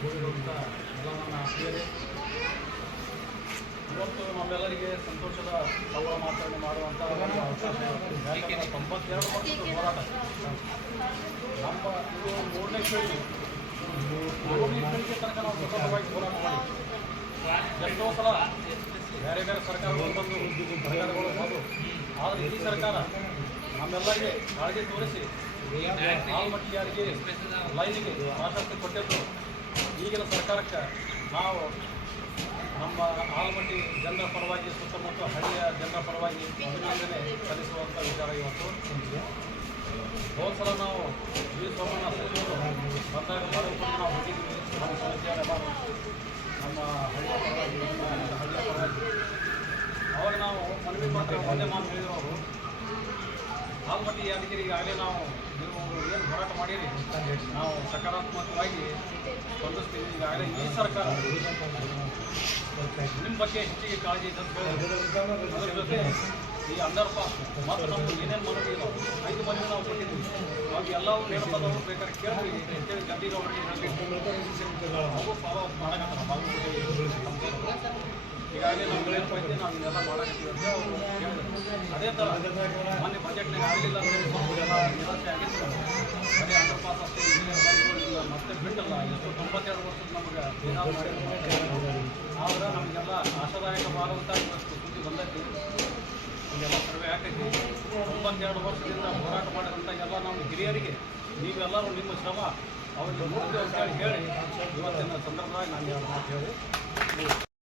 ಕೂಡಿರುವಂಥ ಎಲ್ಲ ನಮ್ಮೆಲ್ಲರಿಗೆ ಸಂತೋಷದ ಸಂಭ್ರಮಾಚರಣೆ ಮಾಡುವಂಥ ಒಂದು ತೊಂಬತ್ತೆರಡು ವರ್ಷದ ಹೋರಾಟ. ನಮ್ಮ ಇದು ಮೂರನೇ ಪೀಳಿಗೆ. ಮೂರನೇ ಪೀಳಿಗೆ ತನಕ ನಾವು ಸತತವಾಗಿ ಹೋರಾಟ ಮಾಡಿ. ಎಷ್ಟೋ ಸಲ ಬೇರೆ ಬೇರೆ ಸರ್ಕಾರಗಳು ಬಂದು ಸರ್ಕಾರಗಳು ಬಂದು. ಆದರೆ ಈ ಸರ್ಕಾರ ನಮ್ಮೆಲ್ಲರಿಗೆ ಕಾಳಜಿ ತೋರಿಸಿ ಆಲ್ಮಟ್ಟಿ ಯಾರಿಗೆ ಲೈನಿಗೆ ಪ್ರಾಶಸ್ತ್ಯ ಕೊಟ್ಟಿದ್ದು ಈಗಿನ ಸರ್ಕಾರಕ್ಕೆ ನಾವು ನಮ್ಮ ಆಲಮಟ್ಟಿ ಜನರ ಪರವಾಗಿ, ಸುತ್ತಮುತ್ತ ಹಳ್ಳಿಯ ಜನರ ಪರವಾಗಿ ಅಭಿನಂದನೆ ಸಲ್ಲಿಸುವಂಥ ವಿಚಾರ ಇವತ್ತು. ಹೋದ ಸಲ ನಾವು ಈ ಸೋಮಣ್ಣ ಸಚಿವರು ಬಂದಾಗ ಬರೋದು ನಾವು ಹೋಗಿದ್ದೀವಿ ನಮ್ಮ ಸಮಿತಿಯವರೆಲ್ಲ ನಮ್ಮ ಹಳ್ಳಿಯ ಪರವಾಗಿ ಹಳ್ಳಿಯ ಪರವಾಗಿ. ಅವಾಗ ನಾವು ಮನವಿ ಮಾಡ್ತೀವಿ ಒಂದೇ ಮಾತು ಹೇಳಿದ್ರು ಅವರು. ಆಲ್ಮಟ್ಟಿ ಯಾದಗಿರಿ ಈಗಾಗಲೇ ನಾವು ನೀವು ಏನು ಹೋರಾಟ ಮಾಡಿರಿ ನಾವು ಸಕಾರಾತ್ಮಕವಾಗಿ ಸ್ಪಂದಿಸ್ತೀವಿ. ಈಗಾಗಲೇ ಈ ಸರ್ಕಾರ ನಿಮ್ಮ ಬಗ್ಗೆ ಹೆಚ್ಚಿಗೆ ಕಾಳಜಿ ಇದೆ ಅಂತ ಹೇಳಿ. ಈ ಅಂಡರ್ ಪಾಸ್ ಮತ್ತು ನಮ್ಗೆ ಏನೇನು ಮನವಿ ಇದಾವೆ, ಐದು ಮನವಿ ನಾವು ಕೊಟ್ಟಿದ್ದೀವಿ. ನಾವು ಎಲ್ಲವೂ ನೇರಪದವರು ಬೇಕಾದ್ರೆ ಕೇಳಿದ್ರಿ ಅಂತೇಳಿ ಗಂಭೀರ ಅವರಿಗೆ ಫಾಲೋ ಅಪ್ ಮಾಡಕತ್ತಾರ ಈಗಾಗಲೇ ನಮ್ಗೆ ಪೈತಿ ನಾವು ಇದೆಲ್ಲ ಮಾಡಕತ್ತೀವಿ ಅಂತ ಅದೇ ಥರ, ಮೊನ್ನೆ ಬಜೆಟ್ನಾಗ ಆಗಲಿಲ್ಲ ಅಂತ ಹೇಳಿ ಸ್ವಲ್ಪ ಎಲ್ಲ ನಿರಾಸೆ ಆಗಿತ್ತು ಬರೀ ಅಂಡರ್ ಪಾಸ್ ಅಷ್ಟೇ ಇಂಜಿನಿಯರ್ ಬಂದ್ಕೊಂಡಿಲ್ಲ ಮತ್ತೆ ಬಿಟ್ಟಲ್ಲ ತೊಂಬತ್ತೆರಡು ವರ್ಷದ ನಮಗೆ ಆದ್ರೆ ನಮಗೆಲ್ಲ ಆಶಾದಾಯಕವಾದಂಥ ಸುದ್ದಿ ಬಂದೈತಿ ಈಗೆಲ್ಲ ಸರ್ವೆ ಆಕೈತಿ ತೊಂಬತ್ತೆರಡು ವರ್ಷದಿಂದ ಹೋರಾಟ ಮಾಡಿದಂಥ ಎಲ್ಲ ನಮ್ಮ ಹಿರಿಯರಿಗೆ ನೀವೆಲ್ಲರೂ ನಿಮ್ಮ ಶ್ರಮ ಅವರಿಗೆ ಮುಗಿದು ಅಂತ ಹೇಳಿ ಇವತ್ತಿನ ಸಂದರ್ಭದಲ್ಲಿ ನಾನು ಹೇಳಿ.